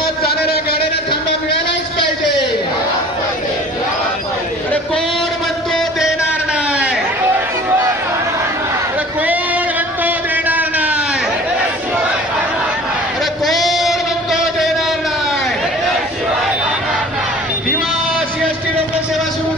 रोज जाणाऱ्या गाड्यांना थांबा मिळालाच पाहिजे. अरे कोण म्हणतो देणार नाही? अरे कोण म्हणतो देणार नाही? अरे कोण म्हणतो देणार नाही? दिवस एसटी लोकसेवा सुरू